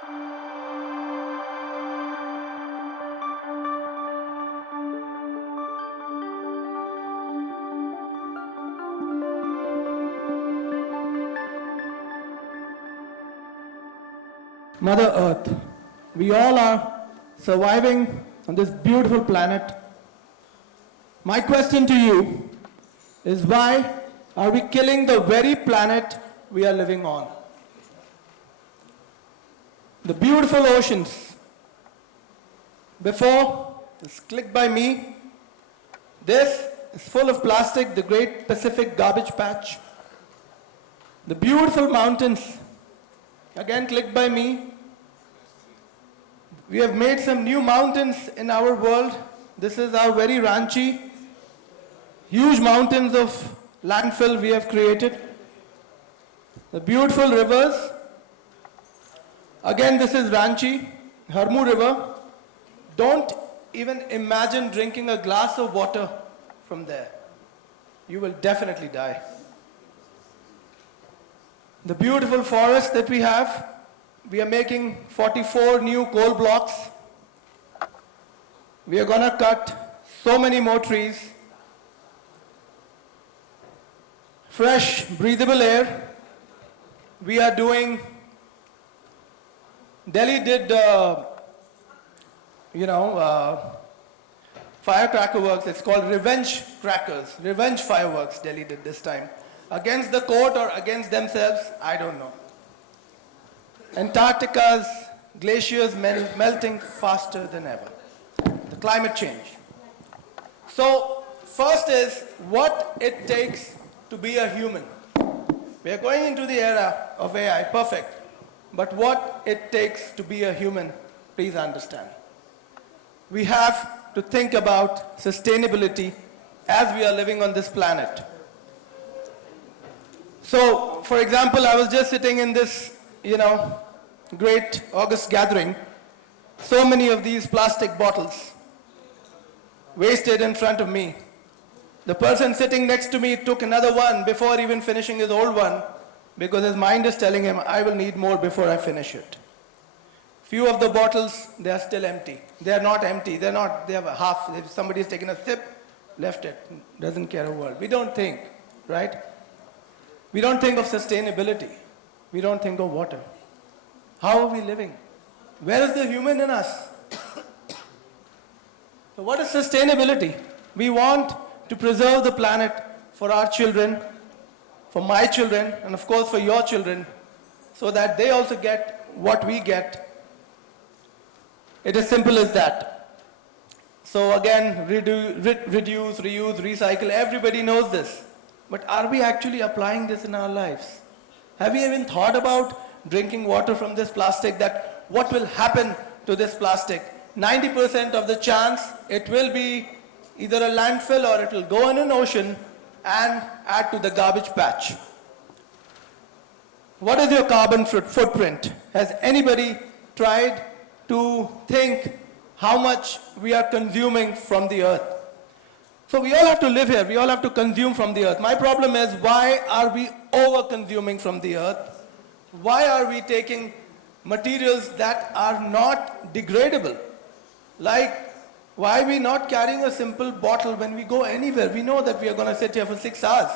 Mother Earth, we all are surviving on this beautiful planet. My question to you is, why are we killing the very planet we are living on? The beautiful oceans. Before, this clicked by me. This is full of plastic, the Great Pacific Garbage Patch. The beautiful mountains, again clicked by me. We have made some new mountains in our world. This is our very ranchy, huge mountains of landfill we have created. The beautiful rivers. Again, this is ranchy, Harmu River. Don't even imagine drinking a glass of water from there. You will definitely die. The beautiful forest that we have, we are making 44 new coal blocks. We are going to cut so many more trees. Fresh, breathable air. We are doing, Delhi did, firecracker works. It's called revenge crackers, revenge fireworks Delhi did this time. Against the court or against themselves, I don't know. Antarctica's glaciers melting faster than ever. The climate change. So, first is what it takes to be a human. We are going into the era of AI, perfect. But what it takes to be a human, please understand. We have to think about sustainability as we are living on this planet. So, for example, I was just sitting in this, great August gathering. So many of these plastic bottles wasted in front of me. The person sitting next to me took another one before even finishing his old one, because his mind is telling him, I will need more before I finish it. Few of the bottles, they are still empty. They are not empty. They have a half. If somebody has taken a sip, left it, doesn't care a word. We don't think, right? We don't think of sustainability. We don't think of water. How are we living? Where is the human in us? So what is sustainability? We want to preserve the planet for our children, for my children, and of course for your children, so that they also get what we get. It is simple as that. So again, reduce, reuse, recycle, everybody knows this. But are we actually applying this in our lives? Have we even thought about drinking water from this plastic, that what will happen to this plastic? 90% of the chance it will be either a landfill or it will go in an ocean and add to the garbage patch. What is your carbon footprint? Has anybody tried to think how much we are consuming from the earth? So we all have to live here. We all have to consume from the earth. My problem is, why are we over-consuming from the earth? Why are we taking materials that are not degradable? Like, why are we not carrying a simple bottle when we go anywhere? We know that we are going to sit here for 6 hours.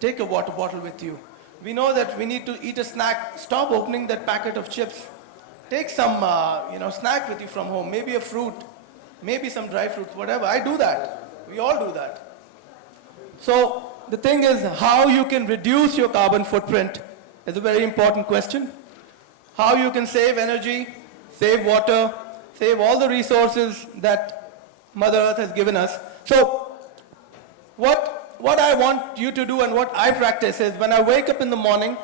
Take a water bottle with you. We know that we need to eat a snack. Stop opening that packet of chips. Take some, snack with you from home. Maybe a fruit, maybe some dry fruits, whatever. I do that. We all do that. So the thing is, how you can reduce your carbon footprint is a very important question. How you can save energy, save water, save all the resources that Mother Earth has given us. So what I want you to do and what I practice is, when I wake up in the morning,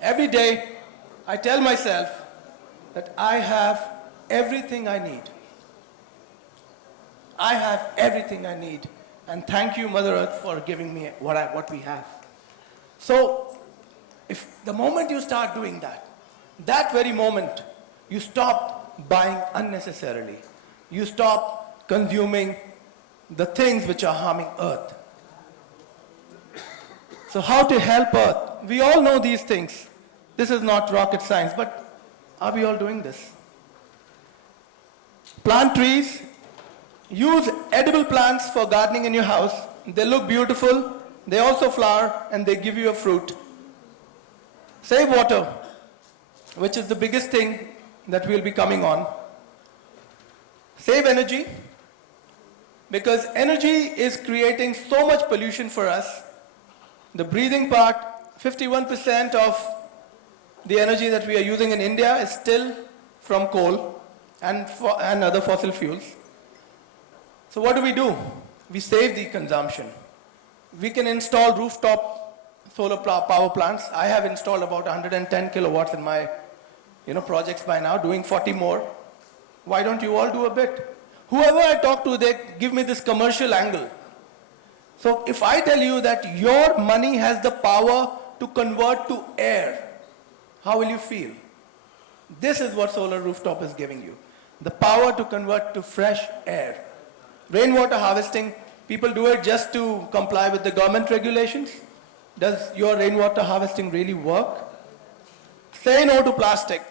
every day I tell myself that I have everything I need. I have everything I need. And thank you, Mother Earth, for giving me what we have. So, if the moment you start doing that, that very moment, you stop buying unnecessarily. You stop consuming the things which are harming Earth. So how to help Earth? We all know these things. This is not rocket science, but Are we all doing this? Plant trees. Use edible plants for gardening in your house. They look beautiful, they also flower, and they give you a fruit. Save water, which is the biggest thing that we'll be coming on. Save energy, because energy is creating so much pollution for us. The breathing part, 51% of the energy that we are using in India is still from coal and other fossil fuels. So what do? We save the consumption. We can install rooftop solar power plants. I have installed about 110 kilowatts in my projects by now, doing 40 more. Why don't you all do a bit? Whoever I talk to, they give me this commercial angle. So if I tell you that your money has the power to convert to air, how will you feel? This is what solar rooftop is giving you. The power to convert to fresh air. Rainwater harvesting, people do it just to comply with the government regulations. Does your rainwater harvesting really work? Say no to plastic.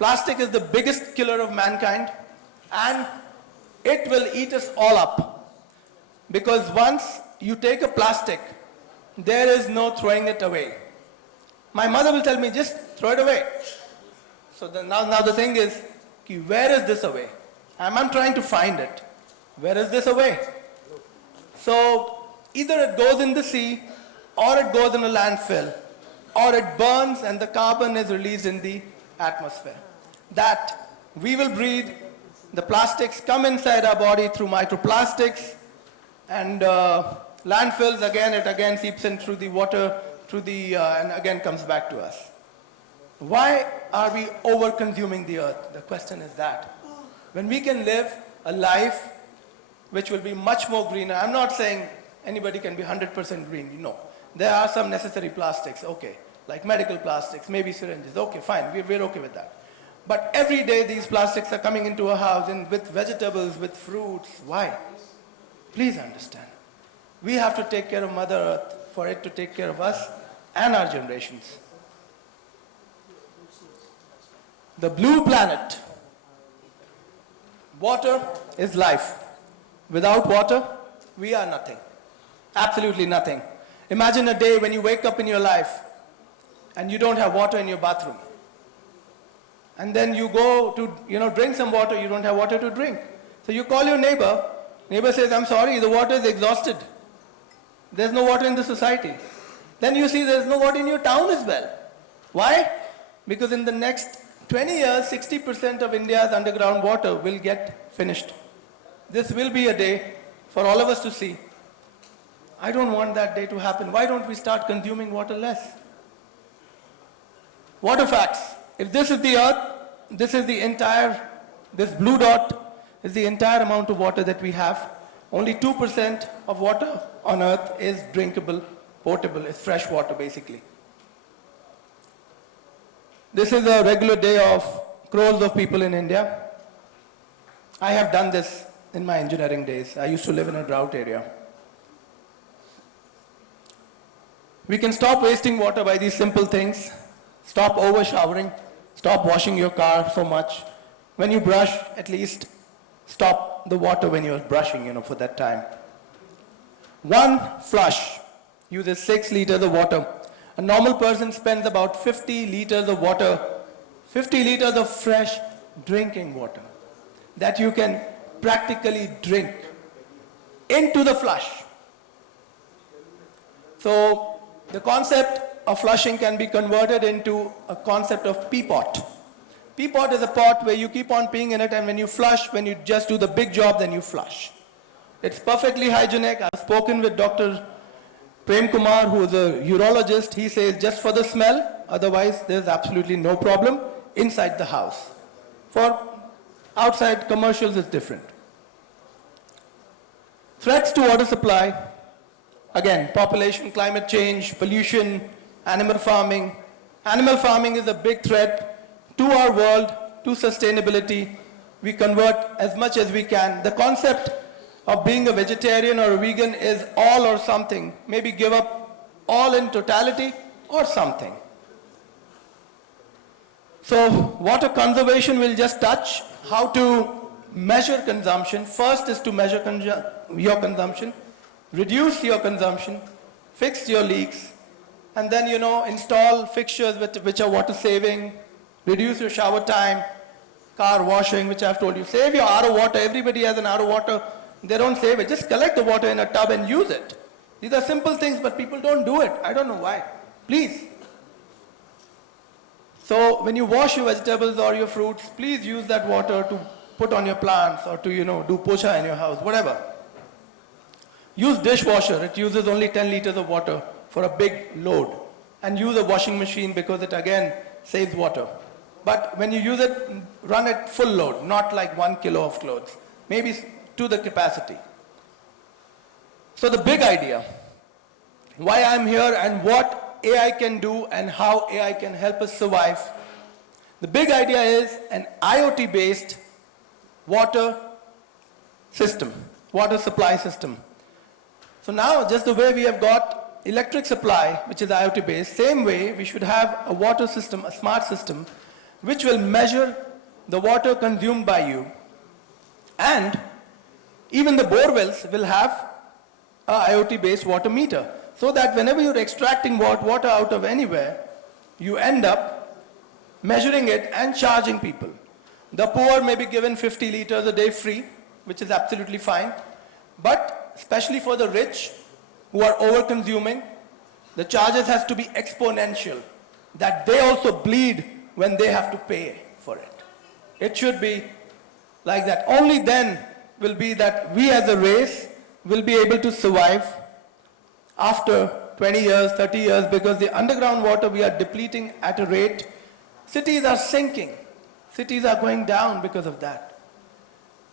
Plastic is the biggest killer of mankind, and it will eat us all up. Because once you take a plastic, there is no throwing it away. My mother will tell me, just throw it away. So now the thing is, where is this away? I'm trying to find it. Where is this away? So either it goes in the sea, or it goes in a landfill, or it burns and the carbon is released in the atmosphere. That we will breathe. The plastics come inside our body through microplastics, and landfills, it again seeps in through the water, and again comes back to us. Why are we over-consuming the earth? The question is that. When we can live a life which will be much more greener. I'm not saying anybody can be 100% green. No. There are some necessary plastics, okay, like medical plastics, maybe syringes. Okay, fine, we're okay with that. But every day these plastics are coming into our house with vegetables, with fruits. Why? Please understand. We have to take care of Mother Earth for it to take care of us and our generations. The blue planet. Water is life. Without water, we are nothing. Absolutely nothing. Imagine a day when you wake up in your life and you don't have water in your bathroom. And then you go to, drink some water, you don't have water to drink. So you call your neighbor. Neighbor says, I'm sorry, the water is exhausted. There's no water in the society. Then you see there's no water in your town as well. Why? Because in the next 20 years, 60% of India's underground water will get finished. This will be a day for all of us to see. I don't want that day to happen. Why don't we start consuming water less? Water facts. If this is the earth, this blue dot is the entire amount of water that we have. Only 2% of water on earth is drinkable, potable. It's fresh water basically. This is a regular day of crores of people in India. I have done this in my engineering days. I used to live in a drought area. We can stop wasting water by these simple things. Stop over showering. Stop washing your car so much. When you brush, at least stop the water when you're brushing, for that time. One flush uses 6 liters of water. A normal person spends about 50 liters of water, 50 liters of fresh drinking water that you can practically drink into the flush. So the concept of flushing can be converted into a concept of pea pot. Pea pot is a pot where you keep on peeing in it, and when you flush, when you just do the big job, then you flush. It's perfectly hygienic. I've spoken with Dr. Prem Kumar, who is a urologist. He says just for the smell, otherwise there's absolutely no problem inside the house. For outside commercials, it's different. Threats to water supply. Again, population, climate change, pollution, animal farming. Animal farming is a big threat to our world, to sustainability. We convert as much as we can. The concept of being a vegetarian or a vegan is all or something. Maybe give up all in totality or something. So water conservation will just touch how to measure consumption. First is to measure your consumption, reduce your consumption, fix your leaks, and then, install fixtures which are water saving, reduce your shower time, car washing, which I've told you. Save your RO water. Everybody has an RO water. They don't save it. Just collect the water in a tub and use it. These are simple things, but people don't do it. I don't know why. Please. So when you wash your vegetables or your fruits, please use that water to put on your plants or to, do pocha in your house, whatever. Use dishwasher. It uses only 10 liters of water for a big load. And use a washing machine because it again saves water. But when you use it, run it full load, not like 1 kilo of clothes. Maybe to the capacity. So the big idea, why I'm here and what AI can do and how AI can help us survive. The big idea is an IoT-based water system, water supply system. So now, just the way we have got electric supply, which is IoT-based, same way we should have a water system, a smart system, which will measure the water consumed by you. And even the bore wells will have a IoT-based water meter, so that whenever you're extracting water out of anywhere, you end up measuring it and charging people. The poor may be given 50 liters a day free, which is absolutely fine. But especially for the rich who are over-consuming, the charges has to be exponential, that they also bleed when they have to pay for it. It should be like that. Only then will be that we as a race will be able to survive after 20 years, 30 years, because the underground water we are depleting at a rate. Cities are sinking. Cities are going down because of that.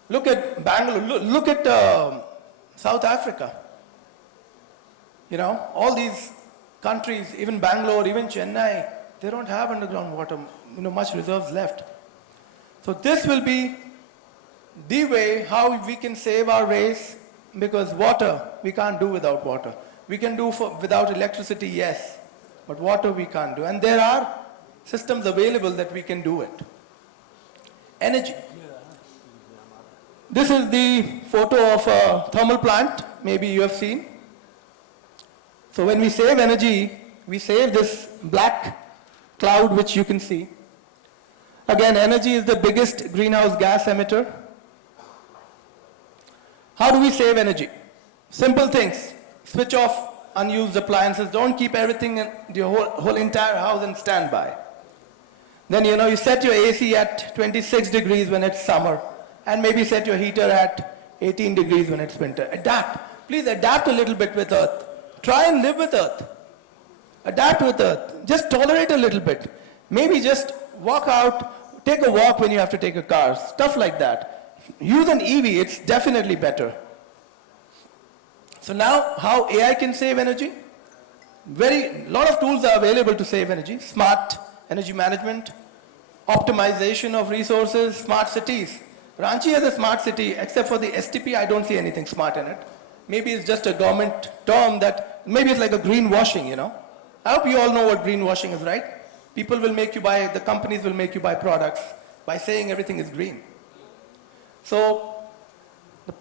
Look at Bangalore, look at South Africa. All these countries, even Bangalore, even Chennai, they don't have underground water, much reserves left. So this will be the way how we can save our race, because water we can't do without water. We can do without electricity, yes, but water we can't do. And there are systems available that we can do it. Energy. This is the photo of a thermal plant, maybe you have seen. So when we save energy, we save this black cloud which you can see. Again, energy is the biggest greenhouse gas emitter. How do we save energy? Simple things. Switch off unused appliances. Don't keep everything in your whole entire house in standby. Then, you set your AC at 26 degrees when it's summer, and maybe set your heater at 18 degrees when it's winter. Adapt. Please adapt a little bit with Earth. Try and live with Earth. Adapt with Earth. Just tolerate a little bit. Maybe just walk out, take a walk when you have to take a car, stuff like that. Use an EV, it's definitely better. So now, how AI can save energy? Lot of tools are available to save energy. Smart energy management, optimization of resources, smart cities. Ranchi is a smart city, except for the STP, I don't see anything smart in it. Maybe it's just a government term that, maybe it's like a greenwashing, I hope you all know what greenwashing is, right? People will make you buy, the companies will make you buy products by saying everything is green. So, the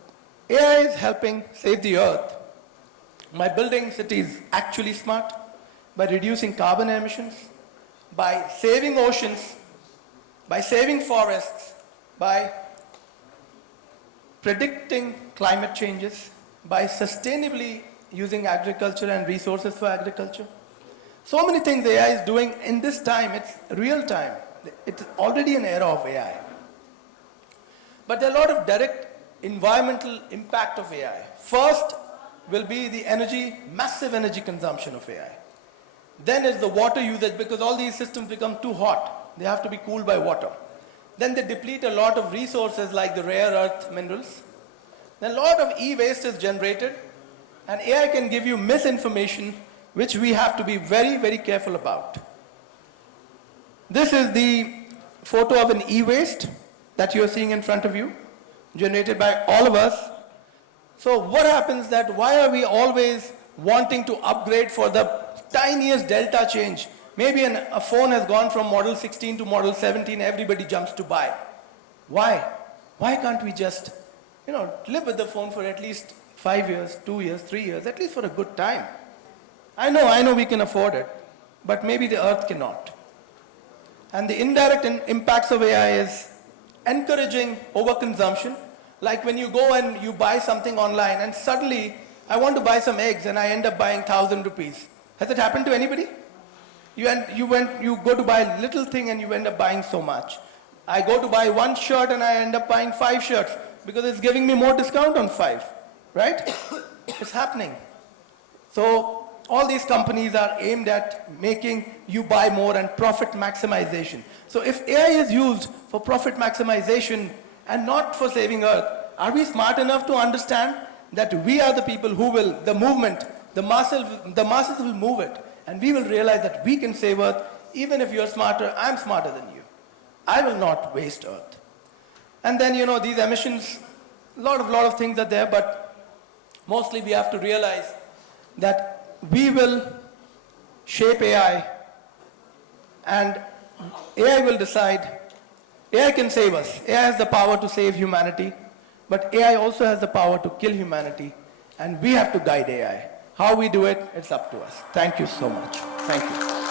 AI is helping save the earth by building cities actually smart, by reducing carbon emissions, by saving oceans, by saving forests, by predicting climate changes, by sustainably using agriculture and resources for agriculture. So many things AI is doing in this time. It's real time. It's already an era of AI. But there are a lot of direct environmental impact of AI. First will be the energy, massive energy consumption of AI. Then is the water usage, because all these systems become too hot. They have to be cooled by water. Then they deplete a lot of resources like the rare earth minerals. Then a lot of e-waste is generated, and AI can give you misinformation, which we have to be very, very careful about. This is the photo of an e-waste that you are seeing in front of you, generated by all of us. So what happens that why are we always wanting to upgrade for the tiniest delta change? Maybe a phone has gone from model 16 to model 17, everybody jumps to buy. Why? Why can't we just, live with the phone for at least 5 years, 2 years, 3 years, at least for a good time? I know we can afford it, but maybe the earth cannot. And the indirect impacts of AI is encouraging overconsumption. Like when you go and you buy something online and suddenly I want to buy some eggs and I end up buying 1,000 rupees. Has it happened to anybody? You go to buy a little thing and you end up buying so much. I go to buy one shirt and I end up buying 5 shirts because it's giving me more discount on 5, right? It's happening. So all these companies are aimed at making you buy more and profit maximization. So if AI is used for profit maximization and not for saving Earth, are we smart enough to understand that we are the people who will, the movement, the masses will move it, and we will realize that we can save Earth. Even if you're smarter, I'm smarter than you. I will not waste Earth. And then, these emissions, a lot of things are there, but mostly we have to realize that we will shape AI, and AI will decide. AI can save us. AI has the power to save humanity, but AI also has the power to kill humanity, and we have to guide AI. How we do it, it's up to us. Thank you so much. Thank you.